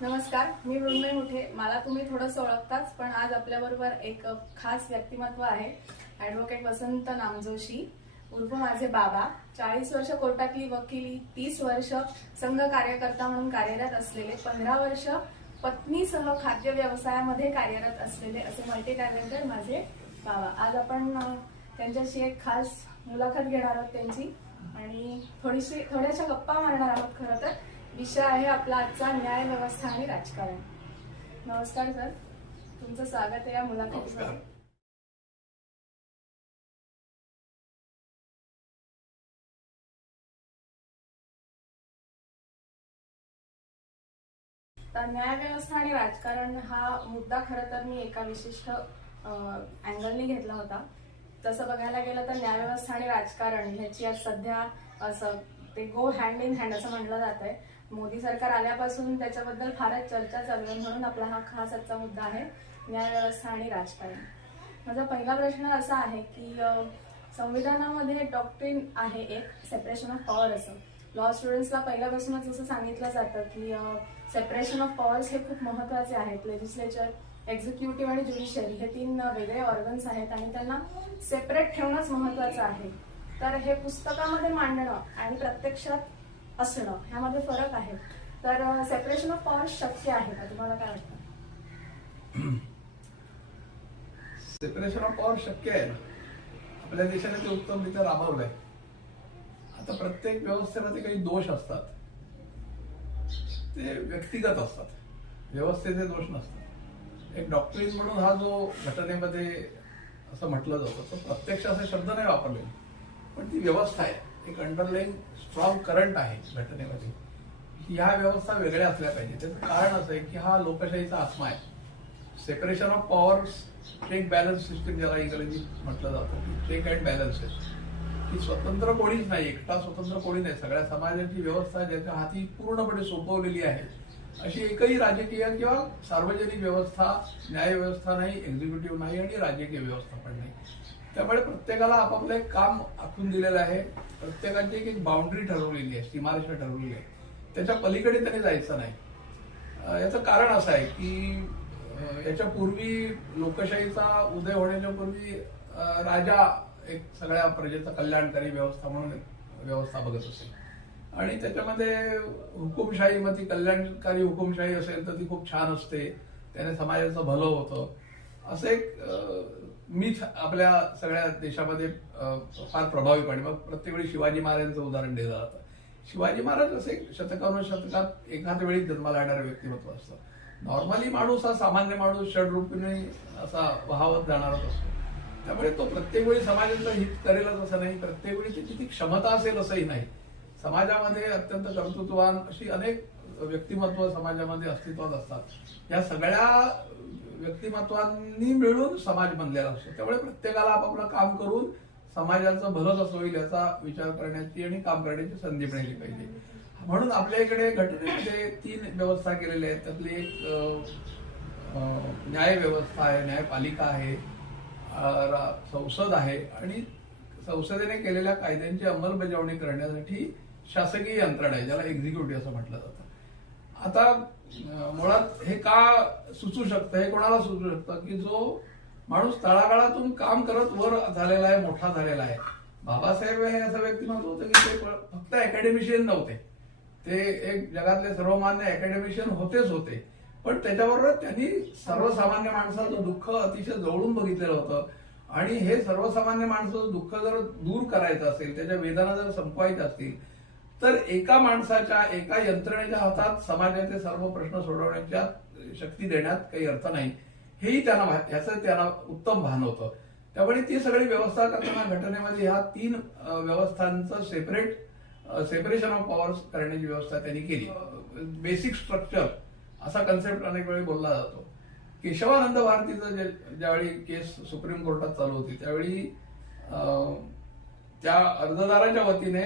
नमस्कार, मी मृण्मय मुठे. मला तुम्ही थोडंसं ओळखताच, पण आज आपल्याबरोबर एक खास व्यक्तिमत्व आहे. ॲडव्होकेट वसंत नामजोशी उर्फ माझे बाबा. 40 वर्ष कोर्टातली वकिली, 30 वर्ष संघ कार्यकर्ता म्हणून कार्यरत असलेले, 15 वर्ष पत्नीसह खाद्य व्यवसायामध्ये कार्यरत असलेले असे मल्टी टॅलेंटेड माझे बाबा. आज आपण त्यांच्याशी एक खास मुलाखत घेणार आहोत त्यांची आणि थोड्याशा गप्पा मारणार आहोत. खरं तर विषय आहे आपला आजचा न्याय व्यवस्था आणि राजकारण. नमस्कार सर, तुमचं स्वागत आहे या मुलाखतीमध्ये. तर न्याय व्यवस्था आणि राजकारण हा मुद्दा खरं तर मी एका विशिष्ट अँगलने घेतला होता. तसं बघायला गेलं तर न्याय व्यवस्था आणि राजकारण ह्याची आज सध्या असं ते गो हँड इन हँड असं म्हणलं जात आहे. मोदी सरकार आल्यापासून त्याच्याबद्दल फारच चर्चा चालू आहे, म्हणून आपला हा खास आजचा मुद्दा आहे न्याय व्यवस्था आणि राजकारण. माझा पहिला प्रश्न असा आहे की संविधानामध्ये डॉक्ट्रिन आहे एक सेपरेशन ऑफ पॉवर असं. लॉ स्टुडंट्सला पहिल्यापासूनच असं सांगितलं जातं की सेपरेशन ऑफ पॉवर्स हे खूप महत्वाचे आहेत. लेजिस्लेचर, एक्झिक्युटिव्ह आणि ज्युडिशियरी हे 3 वेगळे ऑर्गन्स आहेत आणि त्यांना सेपरेट ठेवणंच महत्वाचं आहे. तर हे पुस्तकामध्ये मांडणं आणि प्रत्यक्षात असणं ह्यामध्ये फरक आहे. तर सेपरेशन ऑफ पॉवर शक्य आहे का? तुम्हाला काय वाटतं? सेपरेशन ऑफ पॉवर शक्य आहे ना. आपल्या देशाने ते उत्तमरित्या राबवलं आहे. आता प्रत्येक व्यवस्थेमध्ये काही दोष असतात, ते व्यक्तिगत असतात, व्यवस्थेचे दोष नसतात. एक डॉक्ट्रिन म्हणून हा जो घटनेमध्ये असं म्हटलं जातं, तो प्रत्यक्ष असे शब्द नाही वापरले, पण ती व्यवस्था आहे. एक अंडरलाईन स्ट्रॉंग करंट आहे घटनेमध्ये. ह्या व्यवस्था वेगळ्या असल्या पाहिजे. त्याचं कारण असं आहे की हा लोकशाहीचा आत्मा आहे. Separation of powers, check balance system ज्याला इंग्रजीत म्हटलं जातं, चेक अँड बॅलन्सेस, की स्वतंत्र कोणीच नाही, एकटा स्वतंत्र कोणी नाही. सगळ्या समाजाची व्यवस्था ज्याच्या हाती पूर्णपणे सोपवलेली आहे, अशी एकही राजकीय किंवा सार्वजनिक व्यवस्था, न्याय व्यवस्था नाही, एक्झिक्युटिव्ह नाही आणि राजकीय व्यवस्था पण नाही. त्यामुळे प्रत्येकाला आपापलं एक काम आखून दिलेलं आहे. प्रत्येकाची एक बाउंड्री ठरवलेली आहे, सीमारेषा ठरवलेली आहे. त्याच्या पलीकडे त्याने जायचं नाही. याचं कारण असं आहे की याच्या पूर्वी लोकशाहीचा उदय होण्याच्या पूर्वी राजा एक सगळ्या प्रजेचं कल्याणकारी व्यवस्था म्हणून व्यवस्था बघत असेल आणि त्याच्यामध्ये हुकुमशाही, मग ती कल्याणकारी हुकुमशाही असेल तर ती खूप छान असते, त्याने समाजाचं भलं होतं, असं एक मीथ आपल्या सगळ्या देशामध्ये फार प्रभावीपणे. मग प्रत्येक वेळी शिवाजी महाराजांचं उदाहरण दिलं जातं. शिवाजी महाराज असे शतकानुशतकात एखाद्या वेळी जन्माला येणारं व्यक्तिमत्व असतं. नॉर्मली माणूस हा सामान्य माणूस षड्रूपीने असा वाहवत जाणारच असतो. त्यामुळे तो प्रत्येक वेळी समाजाचं हित करेलच असं नाही, प्रत्येक वेळी त्याची ती क्षमता असेल असंही नाही. समाजामध्ये अत्यंत कर्तृत्ववान अशी अनेक व्यक्तिमत्व समाजामध्ये अस्तित्वात असतात. या सगळ्या व्यक्तिमत्वांनी मिळून समाज बनलेला असतो. त्यामुळे प्रत्येकाला आपापलं काम करून समाजाचं भलं कसं होईल याचा विचार करण्याची आणि काम करण्याची संधी मिळाली पाहिजे. म्हणून आपल्या इकडे घटनेमध्ये 3 व्यवस्था केलेल्या आहेत. त्यातली एक न्याय व्यवस्था आहे, न्यायपालिका आहे, संसद आहे आणि संसदेने केलेल्या कायद्यांची अंमलबजावणी करण्यासाठी शासकीय यंत्रणा आहे, ज्याला एक्झिक्युटिव्ह असं म्हटलं जातं. आता मुळात हे का सुचू शकतं, हे कोणाला सुचू शकतं की जो माणूस तळागाळातून काम करत वर झालेला आहे, मोठा झालेला आहे. बाबासाहेब हे असं व्यक्तिमत्व होतं की ते फक्त अकॅडमिशियन नव्हते, ते एक जगातले सर्वमान्य अकॅडमिशियन होते, पण त्याच्याबरोबर त्यांनी सर्वसामान्य माणसाचं दुःख अतिशय जवळून बघितलेलं होतं. आणि हे सर्वसामान्य माणसाचं दुःख जर दूर करायचं असेल, त्याच्या वेदना जर संपवायच्या असतील, तर एका माणसाच्या, एका यंत्रणेच्या हातात समाजाचे सर्व प्रश्न सोडवण्याच्या शक्ती देण्यात काही अर्थ नाही, हेही याचं त्यांना उत्तम भान होतं. त्यामुळे ती सगळी व्यवस्था करताना घटनेमध्ये ह्या 3 व्यवस्थांचं सेपरेशन ऑफ पॉवर्स करण्याची व्यवस्था त्यांनी केली. बेसिक स्ट्रक्चर असा कन्सेप्ट अनेक वेळी बोलला जातो. केशवानंद भारतीचं ज्यावेळी केस सुप्रीम कोर्टात चालू होती, त्यावेळी त्या अर्जदाराच्या वतीने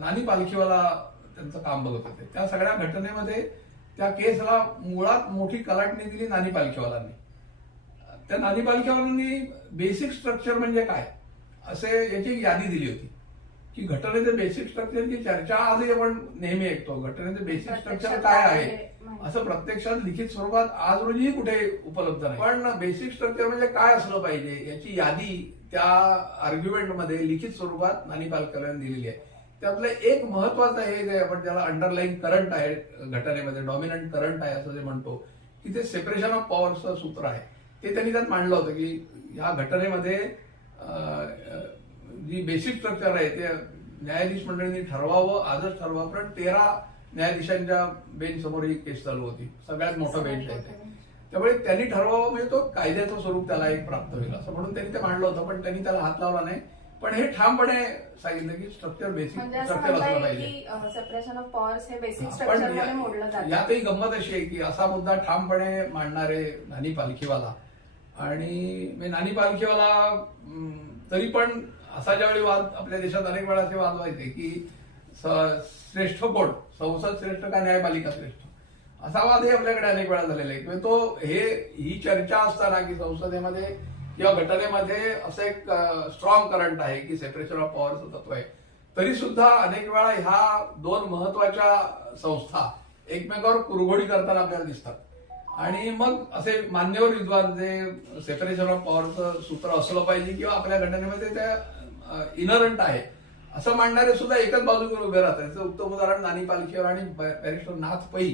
नानी पालखीवाला त्यांचं काम बघत होते. त्या सगळ्या घटनेमध्ये त्या केसला मुळात मोठी कलाटणी दिली नानी पालखीवालांनी. त्या नानी पालखीवालांनी बेसिक स्ट्रक्चर म्हणजे काय असे याची यादी दिली होती की घटनेचे बेसिक स्ट्रक्चरची चर्चा आजही आपण नेहमी ऐकतो. घटनेचे बेसिक स्ट्रक्चर काय आहे, असं प्रत्यक्षात लिखित स्वरूपात आज रोजीही कुठे उपलब्ध नाही. पण बेसिक स्ट्रक्चर म्हणजे काय असलं पाहिजे याची यादी त्या आर्ग्युमेंटमध्ये लिखित स्वरूपात नानी पालकरांनी दिलेली आहे. त्यातलं एक महत्वाचं आहे जे आपण ज्याला अंडरलाईन करंट आहे घटनेमध्ये, डॉमिनंट करंट आहे असं जे म्हणतो, की ते सेपरेशन ऑफ पॉवरचं सूत्र आहे. ते त्यांनी त्यात मांडलं होतं की ह्या घटनेमध्ये जी बेसिक स्ट्रक्चर आहे ते न्यायाधीश मंडळींनी ठरवावं, आजच ठरवावं. पण 13 न्यायाधीशांच्या बेंच समोर ही केस चालू होती, सगळ्यात मोठा बेंच आहे ते. त्यामुळे त्यांनी ठरवावं म्हणजे तो कायद्याचं स्वरूप त्याला एक प्राप्त होईल असं म्हणून त्यांनी ते मांडलं होतं. पण त्यांनी त्याला हात लावला नाही. पण हे ठामपणे सांगितलं की स्ट्रक्चर बेसिक म्हणजे स्ट्रक्चर असलं पाहिजे. सेपरेशन ऑफ पॉवर्स हे बेसिक पण स्ट्रक्चरमध्ये मोडलं जातं. यातही गंमत अशी आहे की असा मुद्दा ठामपणे मांडणारे नानी पालखीवाला आणि नानी पालखीवाला तरी पण असा ज्यावेळी वाद आपल्या देशात अनेक वेळा असे वाद व्हायचे की श्रेष्ठ कोण, संसद श्रेष्ठ का न्यायपालिका श्रेष्ठ, असा वादही आपल्याकडे अनेक वेळा झालेला आहे. तो ही चर्चा असताना की संसदेमध्ये किंवा घटनेमध्ये असं एक स्ट्रॉंग करंट आहे की सेपरेशन ऑफ पॉवरचं तत्व आहे, तरी सुद्धा अनेक वेळा ह्या दोन महत्वाच्या संस्था एकमेकावर कुरघोडी करताना आपल्याला दिसतात. आणि मग असे मान्यवर विद्वान जे सेपरेशन ऑफ पॉवरचं सूत्र असलं पाहिजे किंवा आपल्या घटनेमध्ये त्या इनरंट आहे असं मांडणारे सुद्धा एकच बाजूकडे उभे राहतात. याचं उत्तम उदाहरण नानी पालखीवर आणि बॅरिस्टर नाथ पै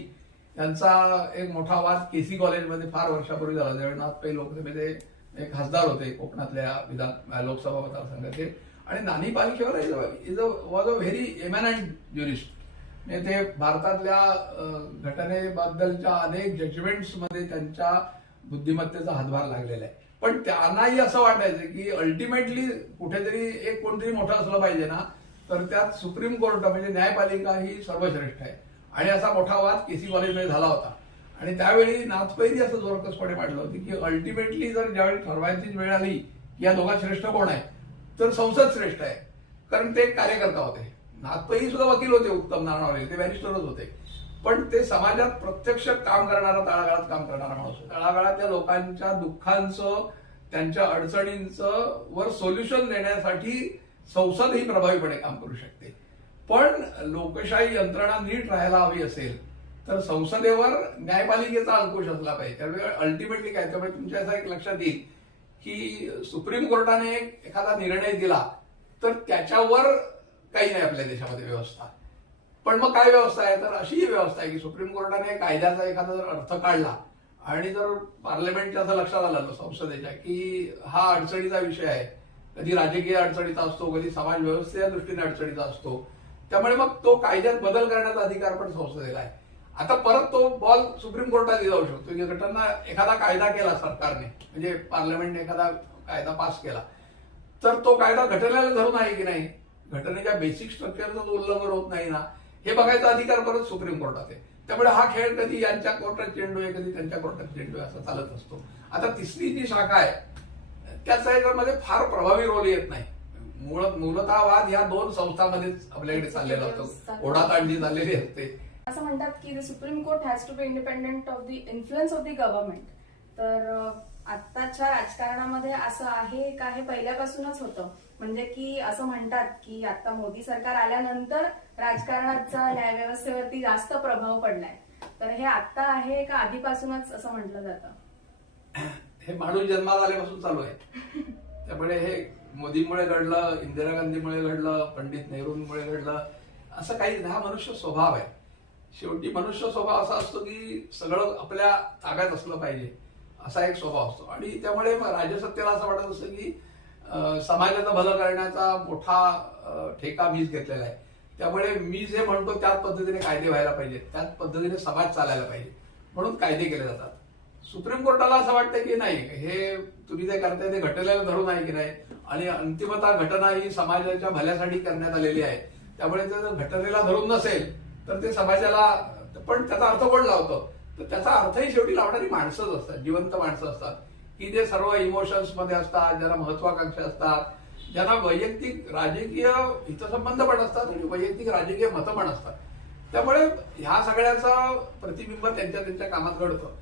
यांचा एक मोठा वाद केसी कॉलेजमध्ये फार वर्षापूर्वी झाला. ज्यावेळी नाथ पै लोकसभेचे एक खासदार होते कोकणातल्या लोकसभा मतदारसंघाचे. आणि नानी पालखीवर वॉज अ व्हेरी एमॅनंट ज्युरिस्ट. म्हणजे ते भारतातल्या घटनेबद्दलच्या अनेक जजमेंट्समध्ये त्यांच्या बुद्धिमत्तेचा हातभार लागलेला आहे. पण त्यांनाही असं वाटायचं की अल्टिमेटली कुठेतरी एक कोणतरी मोठं असलं पाहिजे ना, तर त्यात सुप्रीम कोर्ट म्हणजे न्यायपालिका ही सर्वश्रेष्ठ आहे. आणि असा मोठा वाद केसी कॉलेजमध्ये झाला होता. आणि त्यावेळी नाथपैरी असं जोरकसपणे मांडलं होतं की अल्टिमेटली जर ज्यावेळी ठरवायची वेळ आली की या दोघात श्रेष्ठ कोण आहे, तर संसद श्रेष्ठ आहे. कारण ते कार्यकर्ता होते. नाथपैरी सुद्धा वकील होते, उत्तम नारळावले, ते बॅरिस्टरच होते. पण ते समाजात प्रत्यक्ष काम करणारा, तळागाळात काम करणारा माणूस होता. तळागाळातल्या लोकांच्या दुःखांचं, त्यांच्या अडचणींचं वर सोल्युशन देण्यासाठी संसद ही प्रभावीपणे काम करू शकते. पण लोकशाही यंत्रणा नीट राहायला हवी असेल तर संसदेवर न्यायपालिकेचा अंकुश असला पाहिजे. त्यामुळे अल्टिमेटली काय, त्यामुळे तुमच्या असं एक लक्षात येईल की सुप्रीम कोर्टाने एखादा निर्णय दिला तर त्याच्यावर काही नाही आपल्या देशामध्ये व्यवस्था. पण मग काय व्यवस्था आहे, तर अशी व्यवस्था आहे की सुप्रीम कोर्टाने कायद्याचा एखादा जर अर्थ काढला आणि जर पार्लमेंटच्या असं लक्षात आलं संसदेच्या की हा अडचणीचा विषय आहे, कधी राजकीय अडचणीचा असतो, कधी समाज व्यवस्थेच्या दृष्टीने अडचणीचा असतो, त्यामुळे मग तो कायद्यात बदल करण्याचा अधिकार पण संसदेला आहे. आता परत तो बॉल सुप्रीम कोर्टात जाऊ शकतो की घटना एखादा कायदा केला सरकारने, म्हणजे पार्लमेंटने एखादा कायदा पास केला, तर तो कायदा घटनेला धरून आहे की नाही, घटनेच्या बेसिक स्ट्रक्चरचं उल्लंघन होत नाही ना, हे बघायचा अधिकार परत सुप्रीम कोर्टात आहे. त्यामुळे हा खेळ कधी यांच्या कोर्टात चेंडू आहे, कधी त्यांच्या कोर्टात चेंडू आहे, असं चालत असतो. आता तिसरी जी शाखा आहे त्याचा याच्यामध्ये फार प्रभावी रोल येत नाही. मूलतः वाद ह्या दोन संस्थांमध्येच आपल्याकडे चाललेला असतो, ओढातांडी चाललेली असते. असं म्हणतात की the supreme court has to be independent of the influence of the government. तर आत्ताच्या राजकारणामध्ये असं आहे का, हे पहिल्यापासूनच होतं? म्हणजे की असं म्हणतात की आता मोदी सरकार आल्यानंतर राजकारणाचा न्यायव्यवस्थेवरती जास्त प्रभाव पडलाय. तर हे आता आहे का आधीपासूनच असं म्हटलं जातं? हे माणूस जन्माला आल्यापासून चालू आहे. त्यामुळे हे मोदीमुळे घडलं, इंदिरा गांधीमुळे घडलं, पंडित नेहरूंमुळे घडलं असं काही, हा मनुष्य स्वभाव आहे. शेवटी मनुष्य स्वभाव असा असतो की सगळं आपल्या ताब्यात असलं पाहिजे असा एक स्वभाव असतो. आणि त्यामुळे राजसत्तेला असं वाटत असतं की समाजाचं भलं करण्याचा मोठा ठेका मीच घेतलेला आहे. त्यामुळे मी जे म्हणतो त्याच पद्धतीने कायदे व्हायला पाहिजेत, त्याच पद्धतीने समाज चालायला पाहिजे, म्हणून कायदे केले जातात. सुप्रीम कोर्टाला असं वाटतं की नाही, हे तुम्ही जे करताय ते घटनेला धरून आहे की नाही, आणि अंतिमतः घटना ही समाजाच्या भल्यासाठी करण्यात आलेली आहे. त्यामुळे जर घटनेला धरून नसेल तर ते समाजाला, पण त्याचा अर्थ कोण लावतं, तर त्याचा अर्थही शेवटी लावणारी माणसंच असतात, जिवंत माणसं असतात की जे सर्व इमोशन्स मध्ये असतात, ज्यांना महत्वाकांक्षा असतात, ज्यांना वैयक्तिक राजकीय हितसंबंध पण असतात आणि वैयक्तिक राजकीय मतं पण असतात. त्यामुळे ह्या सगळ्याचा प्रतिबिंब त्यांच्या त्यांच्या कामात घडतं.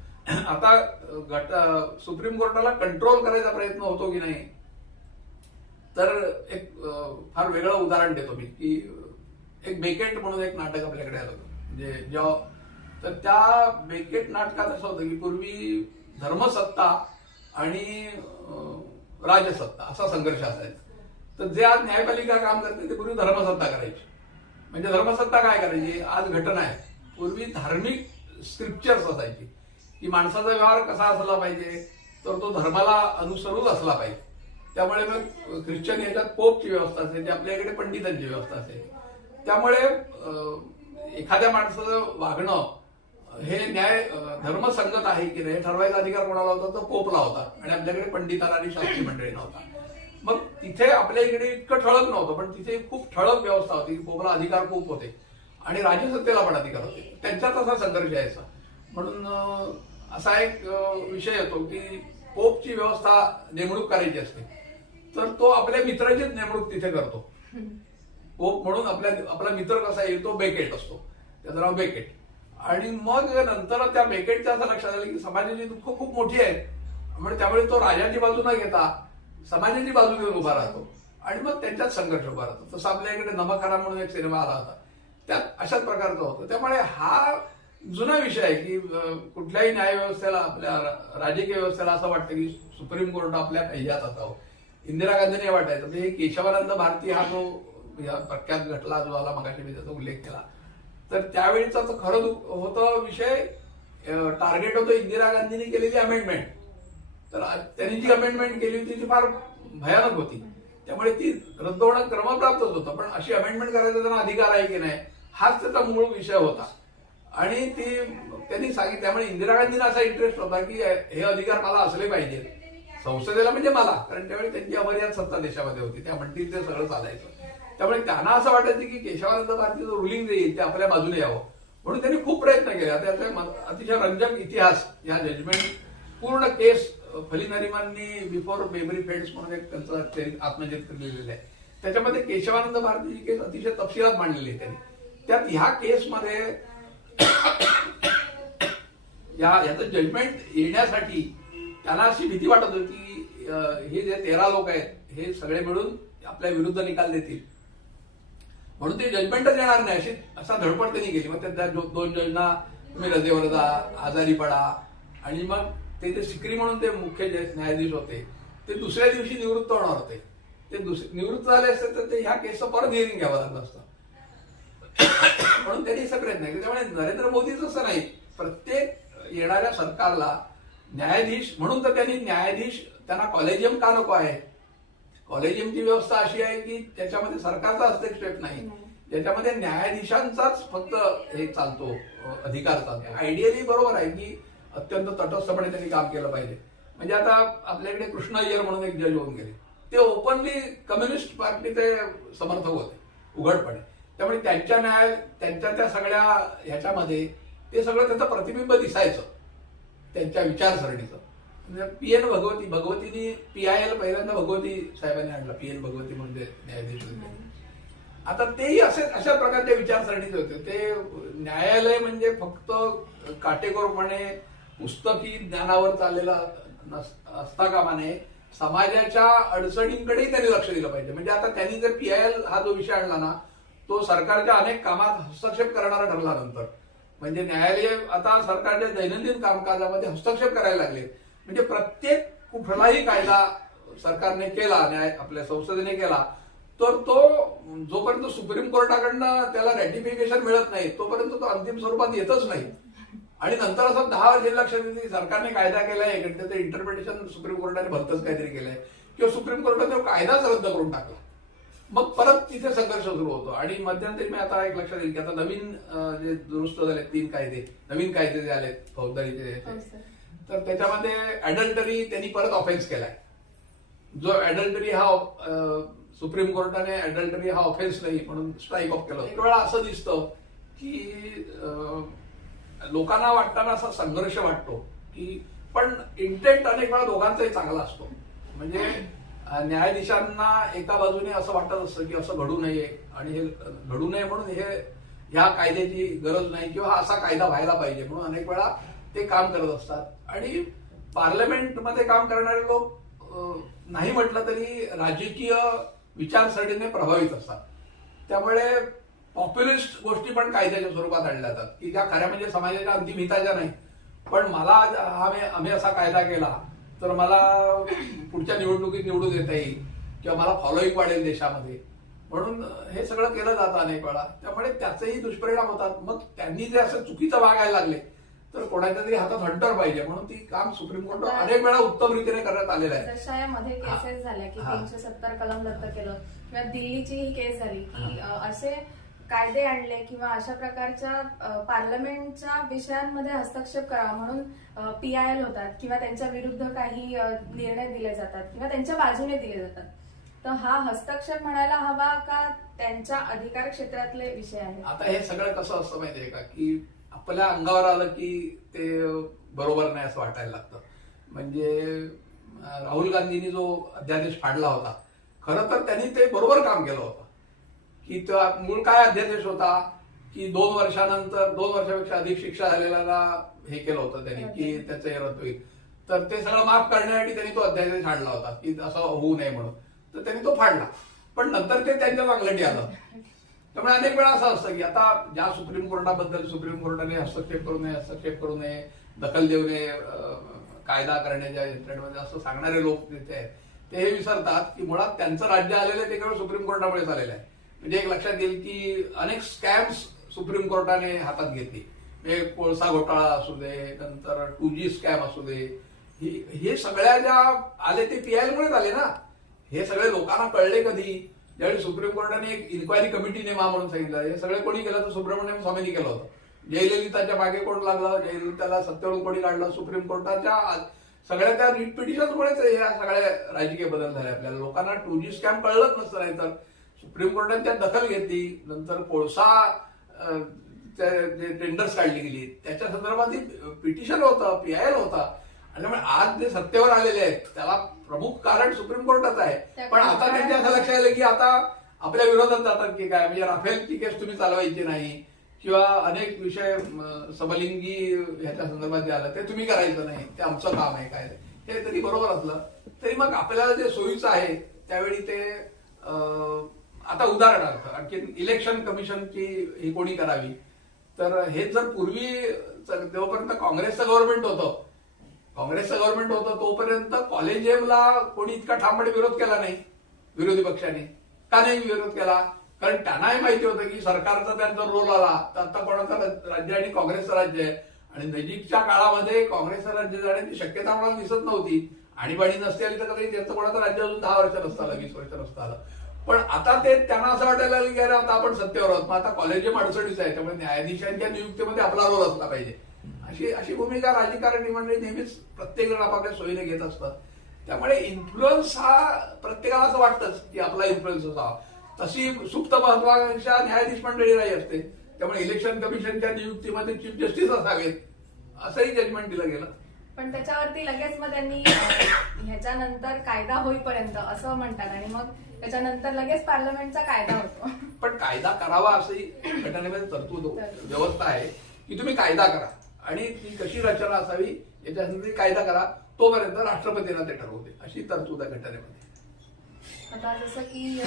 आता सुप्रीम कोर्टाला कंट्रोल करायचा प्रयत्न होतो की नाही, तर एक फार वेगळं उदाहरण देतो मी की एक बेकेंट म्हणून एक नाटक आपल्याकडे आलं होतं. म्हणजे जेव्हा तर त्या बेकेट नाटकात असं होतं की पूर्वी धर्मसत्ता आणि राजसत्ता असा संघर्ष असायचा. तर जे आज न्यायपालिका काम करते ते पूर्वी धर्मसत्ता करायची. म्हणजे धर्मसत्ता काय करायची, आज घटना आहे, पूर्वी धार्मिक स्क्रिप्चर्स असायची की माणसाचा व्यवहार कसा असला पाहिजे, तर तो धर्माला अनुसरून असला पाहिजे. त्यामुळे मग ख्रिश्चन याच्यात पोपची व्यवस्था असायची, आपल्याकडे पंडितांची व्यवस्था असायची. त्यामुळे एखाद्या माणसाचं वागणं हे न्याय धर्मसंगत आहे की नाही ठरवायचा अधिकार कोणाला होता, तर पोपला होता आणि आपल्याकडे पंडितांना आणि शास्त्री मंडळी नव्हता. मग तिथे आपल्या इकडे इतकं ठळक नव्हतं, पण तिथे खूप ठळक व्यवस्था होती की पोपला अधिकार खूप होते आणि राजसत्तेला पण अधिकार होते. त्यांच्यात असा संघर्ष यायचा. म्हणून असा एक विषय येतो की पोपची व्यवस्था नेमणूक करायची असते, तर तो आपल्या मित्राचीच नेमणूक तिथे करतो. पोप म्हणून आपला मित्र कसा आहे, तो बेकेट असतो, त्याचं नाव बेकेट. आणि मग नंतर त्या बेकेटच्या असं लक्षात आलं की समाजाची दुःख खूप मोठी आहेत, म्हणजे त्यामुळे तो राजाची बाजू न घेता समाजाची बाजू घेऊन उभा राहतो आणि मग त्यांच्यात संघर्ष उभा राहतो. तसं आपल्या इकडे नमकहराम म्हणून एक सिनेमा आला होता, त्यात अशाच प्रकारचं होतं. त्यामुळे हा जुना विषय आहे की कुठल्याही न्यायव्यवस्थेला, आपल्या राजकीय व्यवस्थेला असं वाटतं की सुप्रीम कोर्ट आपल्या पहिल्यात असावं. इंदिरा गांधींनी वाटायचं. म्हणजे केशवानंद भारती हा जो प्रख्यात घटला जो आला, मगाशी मी त्याचा उल्लेख केला, तर त्यावेळीचा तो खरं होतं विषय, टार्गेट होतं इंदिरा गांधींनी केलेली अमेंडमेंट. तर त्यांनी जी अमेंडमेंट केली होती ती फार भयानक होती, त्यामुळे ती रद्द होणं क्रमप्राप्तच होतं. पण अशी अमेंडमेंट करायचा त्यांना अधिकार आहे की नाही, हाच त्याचा मूळ विषय होता. आणि ती त्यांनी सांगितलं. त्यामुळे इंदिरा गांधींना असा इंटरेस्ट होता की हे अधिकार मला असले पाहिजेत संसदेला, म्हणजे मला, कारण त्यावेळी त्यांची अमर्याद सत्ता देशामध्ये होती, त्या म्हणतील ते सगळं चालायचं. त्यामुळे त्यांना असं वाटायचं की केशवानंद भारतीचं रुलिंग जे येईल ते आपल्या बाजूने यावं, म्हणून त्यांनी खूप प्रयत्न केले. त्याचा अतिशय रंजक इतिहास या जजमेंट पूर्ण केस फली नरिमननी बिफोर मेमरी फेड्स म्हणून एक त्यांचं आत्मचरित्र लिहिलेलं आहे. त्याच्यामध्ये केशवानंद भारतीची केस अतिशय तपशिलात मांडलेली आहे त्यांनी. त्यात ह्या केसमध्ये याचं जजमेंट येण्यासाठी त्यांना अशी भीती वाटत होती की हे जे 13 लोक आहेत हे सगळे मिळून आपल्या विरुद्ध निकाल देतील, म्हणून ते जजमेंटच येणार नाही असा धडपड त्यांनी केली. मग त्या 2 जजना तुम्ही रजेवर जा, आजारी पडा, आणि मग ते जे सिक्री म्हणून ते मुख्य जे न्यायाधीश होते ते दुसऱ्या दिवशी निवृत्त होणार होते. ते निवृत्त झाले असते तर ते ह्या केसचं परत हिअरिंग घ्यावं लागलं असतं. म्हणून त्यांनी असं प्रयत्न केले. त्यामुळे नरेंद्र मोदीच असं नाही, प्रत्येक येणाऱ्या सरकारला न्यायाधीश म्हणून तर त्यांनी न्यायाधीश, त्यांना कॉलेजियम का नको आहे. कॉलेजियमची व्यवस्था अशी आहे की त्याच्यामध्ये सरकारचा हस्तक्षेप नाही, ज्याच्यामध्ये न्यायाधीशांचाच फक्त हे चालतो, अधिकार चालतो. आयडियली बरोबर आहे की अत्यंत तटस्थपणे त्यांनी काम केलं पाहिजे. म्हणजे आता आपल्याकडे कृष्ण अय्यर म्हणून एक जज होऊन गेले, ते ओपनली कम्युनिस्ट पार्टीचे समर्थक होते उघडपणे. त्यामुळे त्यांच्या त्या सगळ्या ह्याच्यामध्ये ते सगळं त्याचं प्रतिबिंब दिसायचं त्यांच्या विचारसरणीचं. म्हणजे PN भगवतीनी PIL पहिल्यांदा भगवती साहेबांनी आणलं, PN भगवती म्हणजे न्यायाधीश होते. आता तेही अशा प्रकारच्या विचारसरणीचे होते. ते न्यायालय म्हणजे फक्त काटेकोरपणे पुस्तकी ज्ञानावर चाललेला असता कामा नये, समाजाच्या अडचणींकडेही त्यांनी लक्ष दिलं पाहिजे. म्हणजे आता त्यांनी जर PIL हा जो विषय आणला ना, तो सरकारच्या अनेक कामात हस्तक्षेप करणारा ठरला नंतर. म्हणजे न्यायालय आता सरकारच्या दैनंदिन कामकाजामध्ये हस्तक्षेप करायला लागले. म्हणजे प्रत्येक कुठलाही कायदा सरकारने केला, आपल्या संसदेने केला, तर तो जोपर्यंत सुप्रीम कोर्टाकडनं त्याला रॅटिफिकेशन मिळत नाही तोपर्यंत तो अंतिम स्वरूपात येतच नाही. आणि नंतर असं 10 वर्ष लक्षात येते की सरकारने कायदा केलाय, त्याचं इंटरप्रिटेशन सुप्रीम कोर्टाने भलतंच काहीतरी केलंय, किंवा सुप्रीम कोर्टाने कायदाच रद्द करून टाकला. मग परत तिथे संघर्ष सुरू होतो. आणि मध्यंतरी मी आता एक लक्षात येईल की आता नवीन जे दुरुस्त झाले 3 कायदे, नवीन कायदे जे आलेत फौजदारीचे, तर त्याच्यामध्ये अडल्टरी त्यांनी परत ऑफेन्स केलाय. जो अडल्टरी हा सुप्रीम कोर्टाने अडल्टरी हा ऑफेन्स नाही म्हणून स्ट्राईक ऑफ केलं. एक वेळा असं दिसतं की लोकांना वाटताना असा संघर्ष वाटतो की, पण इंटेंट अनेक वेळा दोघांचाही चांगला असतो. म्हणजे न्यायाधीशांना एका बाजूने असं वाटत असतं की असं घडू नये, आणि हे घडू नये म्हणून ह्या कायद्याची गरज नाही, किंवा हा असा कायदा व्हायला पाहिजे म्हणून अनेक वेळा ते काम करत असतात. आणि पार्लमेंटमध्ये काम करणारे लोक नाही म्हटलं तरी राजकीय विचारसरणीने प्रभावित असतात. त्यामुळे पॉप्युलिस्ट गोष्टी पण कायद्याच्या स्वरूपात आणल्या जातात की ज्या खऱ्या म्हणजे समाजाच्या अंतिम हिताच्या नाही, पण मला आम्ही असा कायदा केला तर मला पुढच्या निवडणुकीत निवडून देता येईल किंवा मला फॉलोईंग वाढेल देशामध्ये, म्हणून हे सगळं केलं जातं अनेक वेळा. त्यामुळे त्याचेही दुष्परिणाम होतात. मग त्यांनी जे असं चुकीचं वागायला लागले तर कोणाच्या तरी हातात हंटर पाहिजे, म्हणून ती काम सुप्रीम कोर्ट अनेक वेळा उत्तम रीतीने करण्यात आलेलं आहे. जशा यामध्ये केसेस झाल्या की 370 कलम रद्द केलं, किंवा दिल्लीची ही केस झाली की असे कायदे आणले किंवा अशा प्रकारच्या पार्लमेंटच्या विषयांमध्ये हस्तक्षेप करावा म्हणून PIL होतात किंवा त्यांच्या विरुद्ध काही निर्णय दिले जातात किंवा त्यांच्या बाजूने दिले जातात. तर हा हस्तक्षेप म्हणायला हवा का त्यांच्या अधिकार क्षेत्रातले विषय आहेत? आता हे सगळं कसं असतं माहितीये का, की आपल्या अंगावर आलं की ते बरोबर नाही असं वाटायला लागतं. म्हणजे राहुल गांधींनी जो अध्यादेश फाडला होता, खरं तर त्यांनी ते बरोबर काम केलं होतं. की मूळ काय अध्यादेश होता की 2 वर्षानंतर 2 वर्षापेक्षा अधिक शिक्षा झालेल्याला हे केलं होतं त्यांनी की त्याचं हे रद्द होईल. तर ते सगळं माफ करण्यासाठी त्यांनी तो अध्यादेश फाडला होता की असं होऊ नये म्हणून. तर त्यांनी तो फाडला, पण नंतर ते त्यांच्या अंगलटी आलं. त्यामुळे अनेक वेळा असं असतं की आता ज्या सुप्रीम कोर्टाबद्दल सुप्रीम कोर्टाने हस्तक्षेप करू नये, दखल देऊ नये कायदा करण्याच्या यंत्रणेमध्ये असं सांगणारे लोक तिथे आहेत, ते हे विसरतात की मुळात त्यांचं राज्य आलेलं आहे ते केवळ सुप्रीम कोर्टामुळेच आलेलं आहे. म्हणजे एक लक्षात येईल की अनेक स्कॅम्स सुप्रीम कोर्टाने हातात घेतली. म्हणजे कोळसा घोटाळा असू दे, नंतर 2G स्कॅम असू दे, हे सगळ्या ज्या आले ते PIL मुळेच आले ना. हे सगळे लोकांना कळले कधी, ज्यावेळी सुप्रीम कोर्टाने एक इन्क्वायरी कमिटी नेमा म्हणून सांगितलं. हे सगळे कोणी केलं तर सुब्रमण्यम स्वामींनी केलं होतं. जयललिताच्या मागे कोण लागलं, जयललिताला सत्तेवरून कोणी काढलं, सुप्रीम कोर्टाच्या सगळ्या त्या रिट पिटिशनमुळेच या सगळ्या राजकीय बदल झाले. आपल्याला लोकांना 2G स्कॅम कळलंच नसतं, नाही तर सुप्रीम कोर्टाने त्यात दखल घेतली. नंतर कोळसा जे टेंडर्स काढली गेली त्याच्या संदर्भात पिटिशन होतं, PIL होता. आणि त्यामुळे आज जे सत्तेवर आलेले आहेत त्याला प्रमुख कारण सुप्रीम कोर्टाचं आहे. पण आता त्यांच्या असं लक्षात आलं की आता आपल्या विरोधात जातात की काय, म्हणजे राफेलची केस तुम्ही चालवायची नाही किंवा अनेक विषय समलिंगी ह्याच्या संदर्भात जे आलं ते तुम्ही करायचं नाही, ते आमचं काम आहे. काय हे जरी बरोबर असलं तरी मग आपल्याला जे सोयीचं आहे त्यावेळी ते आता उदाहरणार्थ आणखी इलेक्शन कमिशनची ही कोणी करावी, तर हे जर पूर्वी जोपर्यंत काँग्रेसचं गव्हर्नमेंट होतं तोपर्यंत कॉलेजियमला कोणी इतका ठामपणे विरोध केला नाही विरोधी पक्षाने. का नाही विरोध केला? कारण त्यांनाही माहिती होतं की सरकारचा त्यांचा रोल आला तर आता कोणाचं राज्य आणि काँग्रेसचं राज्य आहे, आणि नजीकच्या काळामध्ये काँग्रेसचं राज्य जाण्याची शक्यता मला दिसत नव्हती. आणीबाणी नसते आली तर कधी त्यांचं कोणाचं राज्य अजून 10 वर्ष नसतं आलं, 20 वर्ष नसतं आलं. पण आता ते त्यांना असं वाटायला लागलं की अरे आता आपण सत्तेवर आहोत, मग आता कॉलेजियम अडचणीच आहे, त्यामुळे न्यायाधीशांच्या नियुक्तीमध्ये आपला रोल असला पाहिजे. अशी भूमिका राजकारणी मंडळी नेहमीच प्रत्येक जण आपापल्या सोयीने घेत असतात. त्यामुळे इन्फ्लुएन्स हा प्रत्येकाला असं वाटतंच की आपला इन्फ्लुएन्स असावा. तशी सुप्त महत्वाकांक्षा न्यायाधीश मंडळीलाही असते. त्यामुळे इलेक्शन कमिशनच्या नियुक्तीमध्ये चीफ जस्टिस असावेत असंही जजमेंट दिलं गेलं. पण त्याच्यावरती लगेच मग त्यांनी ह्याच्यानंतर कायदा होईपर्यंत असं म्हणतात आणि मग त्याच्यानंतर लगेच पार्लमेंटचा कायदा होतो. पण कायदा करावा अशी घटनेमध्ये तरतूद व्यवस्था आहे की तुम्ही कायदा करा आणि ती कशी रचना असावी याच्यासाठी कायदा करा, तोपर्यंत राष्ट्रपतींना ते ठरवते, अशी तरतूद आहे घटनेमध्ये. आता जसं की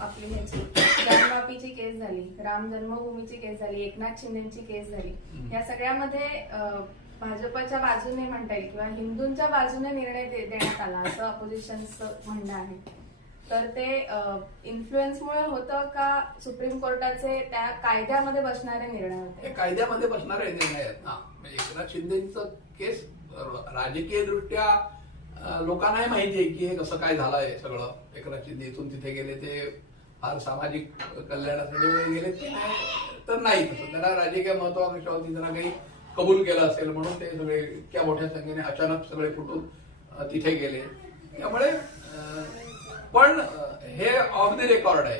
आपली ह्याची ज्ञानवापीची केस झाली, राम जन्मभूमीची केस झाली, एकनाथ शिंदेची केस झाली, या सगळ्यामध्ये भाजपच्या बाजूने म्हणता येईल किंवा हिंदूंच्या बाजूने निर्णय देण्यात आला असं अपोजिशनचं म्हणणं आहे. तर ते इन्फ्लुएन्समुळे होतं का सुप्रीम कोर्टाचे त्या कायद्यामध्ये बसणारे निर्णय होते? कायद्यामध्ये बसणारे निर्णय आहेत ना. एकनाथ शिंदेचं केस राजकीय दृष्ट्या लोकांनाही माहिती आहे की हे कसं काय झालंय सगळं. एकनाथ शिंदे इथून तिथे गेले, ते फार सामाजिक कल्याणासाठी गेले तर नाही, तसं त्यांना राजकीय महत्वाकांक्षा होती, त्यांना काही कबूल केलं असेल म्हणून ते सगळे इतक्या मोठ्या संख्येने अचानक सगळे फुटून तिथे गेले. त्यामुळे पण हे ऑफ द रेकॉर्ड आहे.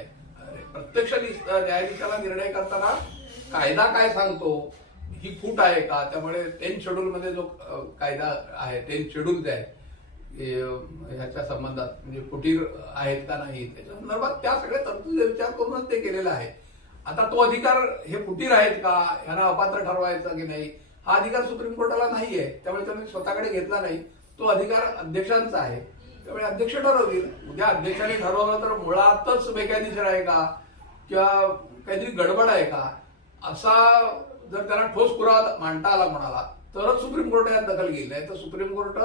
प्रत्यक्ष न्यायाधीशाला निर्णय करताना कायदा काय सांगतो ही फूट आहे का, त्यामुळे 10th शेड्यूल मध्ये जो कायदा आहे 10th शेड्यूल जे आहे ह्याच्या संबंधात म्हणजे फुटीर आहेत का नाही त्याच्या संदर्भात त्या सगळ्या तरतुदी विचार करूनच ते केलेलं आहे. आता तो अधिकार हे फुटीर आहेत का, ह्यांना अपात्र ठरवायचा की नाही, हा अधिकार सुप्रीम कोर्टाला नाही आहे. त्यामुळे त्यांनी स्वतःकडे घेतला नाही, तो अधिकार अध्यक्षांचा आहे. त्यामुळे अध्यक्ष ठरवतील. उद्या अध्यक्षांनी ठरवलं तर मुळातच बेकायदेशीर आहे का किंवा काहीतरी गडबड आहे का असा जर त्याला ठोस पुरावा मांडता आला कोणाला तरच सुप्रीम कोर्ट यात दखल घेईल. नाही तर सुप्रीम कोर्ट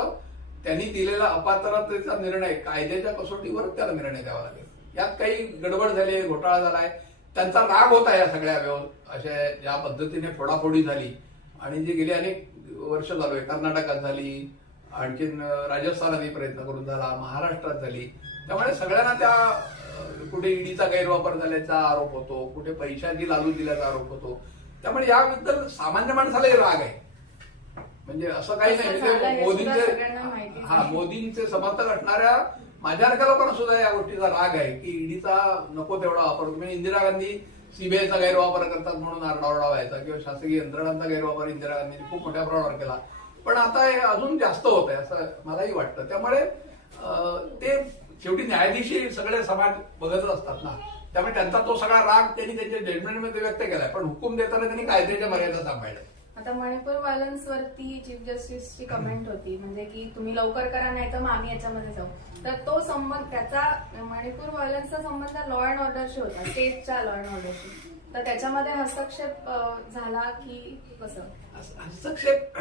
त्यांनी दिलेला अपात्रतेचा निर्णय कायद्याच्या कसोटीवर त्याला निर्णय द्यावा लागेल. यात काही गडबड झाली, घोटाळा झालाय, त्यांचा राग होता या सगळ्या अशा ज्या पद्धतीने फोडाफोडी झाली आणि जी गेली अनेक वर्ष झालोय. कर्नाटकात झाली, आणखीन राजस्थानातही प्रयत्न करून झाला, महाराष्ट्रात झाली. त्यामुळे सगळ्यांना त्या कुठे ईडीचा गैरवापर झाल्याचा आरोप होतो, कुठे पैशाची लालूच दिल्याचा आरोप होतो. त्यामुळे याबद्दल सामान्य माणसालाही राग आहे. म्हणजे असं काही नाही, म्हणजे मोदींचे समर्थक असणाऱ्या माझ्यासारख्या लोकांना सुद्धा या गोष्टीचा राग आहे की ईडीचा नको तेवढा वापर होतो. म्हणजे इंदिरा गांधी सीबीआयचा गैरवापर करतात म्हणून आरडाओरडा व्हायचा किंवा शासकीय यंत्रणांचा गैरवापर इंदिरा गांधींनी खूप मोठ्या प्रमाणावर केला. पण आता हे अजून जास्त होत आहे असं मलाही वाटतं. त्यामुळे ते शेवटी न्यायाधीश सगळे समाज बघतच असतात ना. त्यामुळे त्यांचा तो सगळा राग त्यांनी त्यांच्या जजमेंटमध्ये व्यक्त केलाय. पण हुकूम देताना त्यांनी कायद्याच्या मर्यादा सांभाळल्या. आता मणिपूर व्हायलन्स वरती चीफ जस्टिसची कमेंट होती, म्हणजे की तुम्ही लवकर करा नाही तर मग आम्ही याच्यामध्ये जाऊ. तर तो संबंध त्याचा मणिपूर व्हायलन्सचा संबंध लॉ अँड ऑर्डरशी होता, स्टेटच्या लॉ अँड ऑर्डरशी. तर त्याच्यामध्ये हस्तक्षेप झाला की कसं? हस्तक्षेप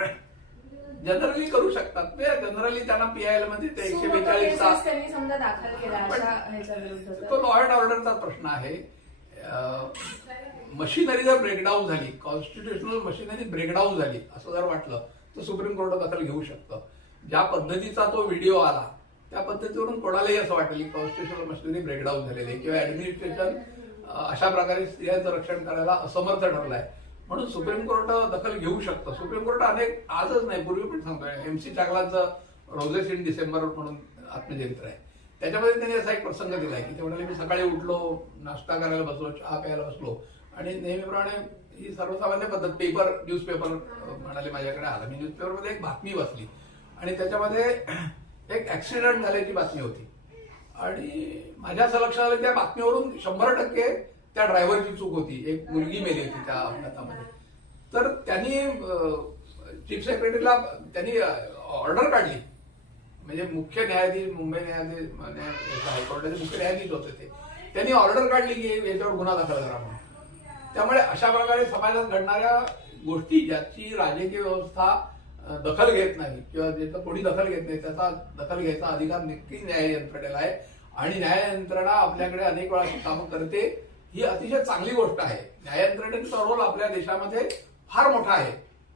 जनरली करू शकतात ते. जनरली त्यांना पीआयएल मध्ये 142 त्यांनी समजा दाखल केला अशा ह्याच्या विरुद्ध. तो लॉ अँड ऑर्डरचा प्रश्न आहे. मशिनरी जर ब्रेकडाऊन झाली, कॉन्स्टिट्युशनल मशिनरी ब्रेकडाऊन झाली असं जर वाटलं तर सुप्रीम कोर्ट दखल घेऊ शकतं. ज्या पद्धतीचा तो व्हिडिओ आला त्या पद्धतीवरून कोणालाही असं वाटेल की कॉन्स्टिट्युशनल मशिनरी ब्रेकडाऊन झालेली आहे किंवा ऍडमिनिस्ट्रेशन अशा प्रकारे स्त्रियांचं रक्षण करायला असमर्थ ठरलाय म्हणून सुप्रीम कोर्ट दखल घेऊ शकतं. सुप्रीम कोर्ट अनेक आजच नाही पूर्वी पण सांगतोय. MC चागलांचं रोजेस इन डिसेंबर म्हणून आत्मचरित्र आहे. त्याच्यामध्ये त्यांनी असा एक प्रसंग दिलाय की ते म्हणाले मी सकाळी उठलो, नाश्ता करायला बसलो, चहा प्यायला बसलो आणि नेहमीप्रमाणे ही सर्वसामान्य पद्धत न्यूजपेपर म्हणाले माझ्याकडे आला. मी न्यूजपेपरमध्ये एक बातमी वाचली आणि त्याच्यामध्ये एक ऍक्सिडेंट झाल्याची बातमी होती आणि माझ्या असं लक्षात आलं त्या बातमीवरून 100% त्या ड्रायव्हरची चूक होती. एक मुलगी मेली होती त्या अपघातामध्ये. तर त्यांनी चीफ सेक्रेटरीला त्यांनी ऑर्डर काढली. म्हणजे मुख्य न्यायाधीश, मुंबई न्यायाधीश हायकोर्टाचे मुख्य न्यायाधीश होते ते. त्यांनी ऑर्डर काढली की याच्यावर गुन्हा दाखल करा म्हणून. त्यामुळे अशा प्रकारे समाजात घडणाऱ्या गोष्टी ज्याची राजकीय व्यवस्था दखल घेत नाही किंवा ज्याचं कोणी दखल घेत नाही त्याचा दखल घ्यायचा अधिकार नक्की न्याय यंत्रणेला आहे. आणि न्याय यंत्रणा आपल्याकडे अनेक वेळा कामं करते ही अतिशय चांगली गोष्ट आहे. न्याय यंत्रणेचा रोल आपल्या देशामध्ये फार मोठा आहे.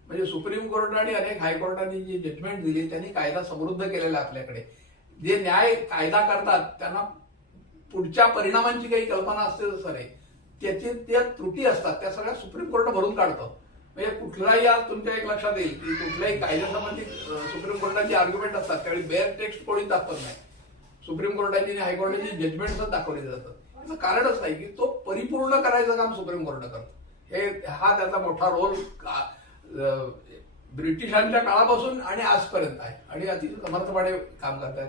म्हणजे सुप्रीम कोर्ट आणि अनेक हायकोर्टाने जी जजमेंट दिली त्यांनी कायदा समृद्ध केलेला आपल्याकडे. जे न्याय कायदा करतात त्यांना पुढच्या परिणामांची काही कल्पना असते तसं नाही. त्याची त्या त्रुटी असतात त्या सगळ्या सुप्रीम कोर्ट भरून काढतं. म्हणजे कुठलाही आज तुमच्या एक लक्षात येईल की कुठल्याही कायद्यासंबंधित सुप्रीम कोर्टाची आर्ग्युमेंट असतात त्यावेळी बेअर टेक्स्ट कोणी दाखवत नाही. सुप्रीम कोर्टाची आणि हायकोर्टाची जजमेंट्सच दाखवली जातात. त्याचं कारणच नाही की तो परिपूर्ण करायचं काम सुप्रीम कोर्ट करतं. हा त्याचा मोठा रोल ब्रिटिशांच्या काळापासून आणि आजपर्यंत आहे आणि अतिशय समर्थपणे काम करतात.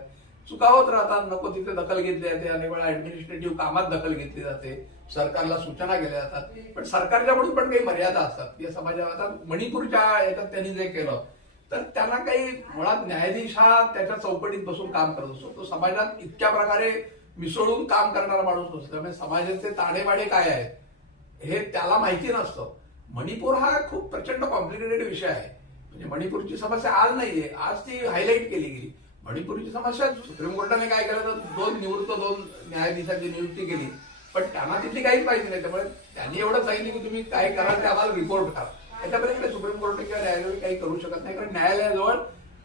चुका होत राहतात, नको तिथे दखल घेतली जाते. अनेक वेळा ऍडमिनिस्ट्रेटिव्ह कामात दखल घेतली जाते, सरकारला सूचना केल्या जातात. पण सरकारच्याकडून पण काही मर्यादा असतात या समाजाला. आता मणिपूरच्या याच्यात त्यांनी जे केलं तर त्यांना काही मुळात न्यायाधीश हा त्याच्या चौकटीत बसून काम करत असतो. तो समाजात इतक्या प्रकारे मिसळून काम करणारा माणूस नसतो. त्यामुळे समाजाचे ताणेबाणे काय आहेत हे त्याला माहिती नसतं. मणिपूर हा खूप प्रचंड कॉम्प्लिकेटेड विषय आहे. म्हणजे मणिपूरची समस्या आज नाहीये, आज ती हायलाईट केली गेली. मणिपूरची समस्या सुप्रीम कोर्टाने काय केलं तर 2 न्यायाधीशांची नियुक्ती केली पण त्यांना तिथली काहीच माहिती नाही. त्यामुळे त्यांनी एवढं सांगितलं की तुम्ही काय कराल ते आम्हाला रिपोर्ट करा. त्याच्यापर्यंत सुप्रीम कोर्ट किंवा न्यायालय काही करू शकत नाही. कारण न्यायालयाजवळ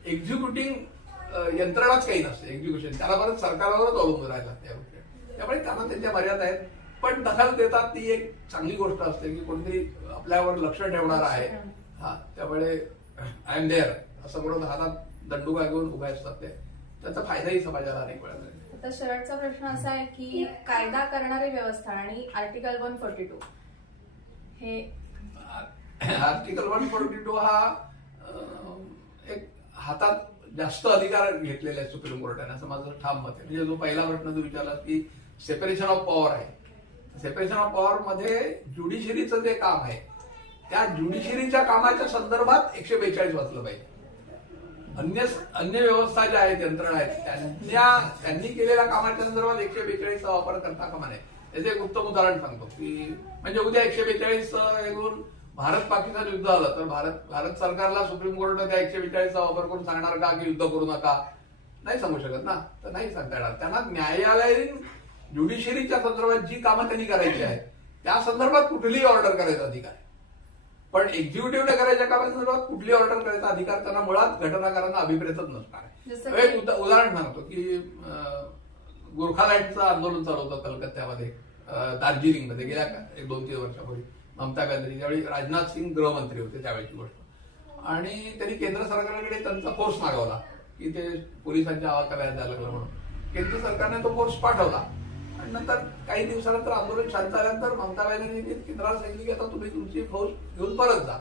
एक्झिक्युटिव्ह यंत्रणाच काही नसते. एक्झिक्युशन त्याला परत सरकारवरच अवलंबून राहायला लागते या गोष्टी. त्यामुळे त्यांना त्यांच्या मर्यादा आहेत. पण दखल देतात ती एक चांगली गोष्ट असते की कोणतरी आपल्यावर लक्ष ठेवणार आहे. हा त्यामुळे आय एम देअर असं म्हणून हातात दंडुका घेऊन उभे असतात ते. त्याचा फायदाही समाजाला अनेक वेळा मिळेल. आता शेवटचा प्रश्न असा आहे की कायदा करणारी व्यवस्था आणि आर्टिकल 142 हे आर्टिकल 142 हा एक हातात जास्त अधिकार घेतलेले आहेत सुप्रीम कोर्टाने असं माझं ठाम मत आहे. म्हणजे जो पहिला प्रश्न जो विचारला की सेपरेशन ऑफ पॉवर आहे. सेपरेशन ऑफ पॉवर मध्ये ज्युडिशरीचं जे काम आहे त्या ज्युडिशरीच्या कामाच्या संदर्भात 142 वाचलं पाहिजे. अन्य व्यवस्था ज्या आहेत, यंत्रणा आहेत त्यांनी केलेल्या कामाच्या संदर्भात 142चा वापर करता कामा नये. याचं एक उत्तम उदाहरण सांगतो की म्हणजे उद्या 142 घेऊन भारत पाकिस्तान युद्ध झालं तर भारत सरकारला सुप्रीम कोर्टाने त्या 142चा वापर करून सांगणार का की युद्ध करू नका? नाही सांगू शकत ना. तर नाही सांगता येणार. त्यांना न्यायालयीन ज्युडिशरीच्या संदर्भात जी कामं त्यांनी करायची आहेत त्या संदर्भात कुठलीही ऑर्डर करायचा अधिकार आहे. पण एक्झिक्युटिव्हने करायच्या कामासंदर्भात कुठली ऑर्डर करायचा अधिकार त्यांना मुळात घटनाकारांना अभिप्रेतच नसणार आहे. एक उदाहरण सांगतो की गोरखालँडचं आंदोलन चालू होतं कलकत्त्यामध्ये, दार्जिलिंगमध्ये गेल्या 1-2-3 वर्षापूर्वी. ममता बॅनर्जी त्यावेळी राजनाथ सिंग गृहमंत्री होते त्यावेळेची गोष्ट. आणि त्यांनी केंद्र सरकारकडे त्यांचा फोर्स मागवला की ते पोलिसांच्या आवाक्याबाहेर जायला लागलं म्हणून. केंद्र सरकारने तो फोर्स पाठवला आणि नंतर काही दिवसानंतर आंदोलन शांत झाल्यानंतर ममता बॅनर्जीने केंद्राला सांगितलं की आता तुम्ही तुमची फौज घेऊन परत जा,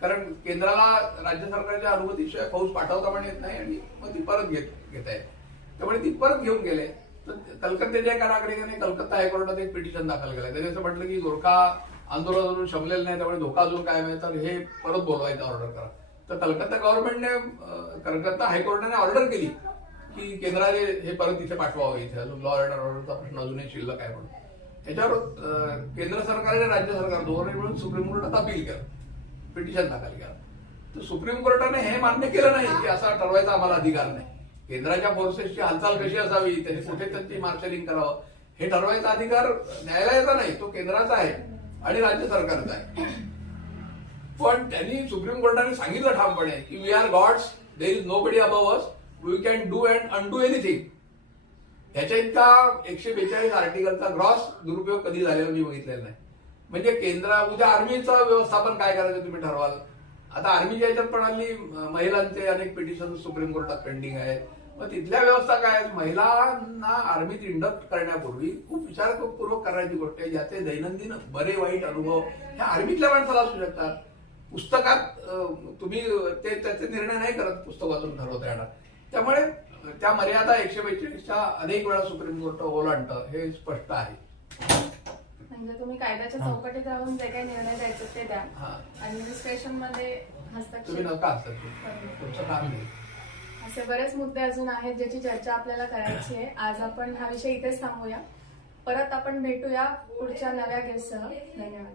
कारण केंद्राला राज्य सरकारच्या अनुमतीशिवाय फौज पाठवता पण येत नाही आणि मग ती परत घेता येते. त्यामुळे ती परत घेऊन गेले. तर कलकत्त्याच्या एका नागरिकाने कलकत्ता हायकोर्टात एक पिटिशन दाखल केलं. त्यांनी असं म्हटलं की गोरखा आंदोलन अजून शमलेलं नाही, त्यामुळे धोका अजून कायम आहे, तर हे परत बोलवायचं ऑर्डर करा. तर कलकत्ता हायकोर्टाने ऑर्डर केली की केंद्राने हे परत इथे पाठवावं, इथे अजून लॉ अँड ऑर्डरचा प्रश्न अजूनही शिल्लक आहे म्हणून. त्याच्यावर केंद्र सरकार आणि राज्य सरकार दोघांनी मिळून सुप्रीम कोर्टात अपील केलं, पिटिशन दाखल केलं. तर सुप्रीम कोर्टाने हे मान्य केलं नाही की असा ठरवायचा आम्हाला अधिकार नाही. केंद्राच्या फोर्सेसची हालचाल कशी असावी, त्यांनी कुठे त्यांची मार्शलिंग करावं हे ठरवायचा अधिकार न्यायालयाचा नाही, तो केंद्राचा आहे आणि राज्य सरकारचा आहे. पण त्यांनी सुप्रीम कोर्टाने सांगितलं ठामपणे की we are gods, there is nobody above us, we can do and undo anything. ह्याच्या इतका 142 आर्टिकलचा ग्रॉस दुरुपयोग कधी झालेला मी बघितलेला नाही. म्हणजे उद्या आर्मीचं व्यवस्थापन काय करायचं तुम्ही ठरवाल. आता आर्मीच्या याच्यात पण हल्ली महिलांचे अनेक पिटिशन सुप्रीम कोर्टात पेंडिंग आहेत. मग तिथल्या व्यवस्था काय आहेत, महिलांना आर्मीत इंडक्ट करण्यापूर्वी खूप विचारपूर्वक करायची गोष्ट आहे, ज्याचे दैनंदिन बरे वाईट अनुभव ह्या आर्मीतल्या माणसाला असू शकतात. पुस्तकात तुम्ही त्याचे निर्णय नाही करत, पुस्तक वाचून ठरवता येणार. त्यामुळे त्या मर्यादा 142च्या अनेक वेळा सुप्रीम कोर्ट ओलांडतं हे स्पष्ट आहे. म्हणजे तुम्ही कायद्याच्या चौकटीत राहून जे काही निर्णय द्यायचे ते द्या, ऍडमिनिस्ट्रेशन मध्ये तुम्ही नका हस्तक्षेप, तुमचं काम नाही. असे बरेच मुद्दे अजून आहेत ज्याची चर्चा आपल्याला करायची आहे. आज आपण हा विषय इथेच थांबूया. परत आपण भेटूया पुढच्या नव्या गेस्टसह. धन्यवाद.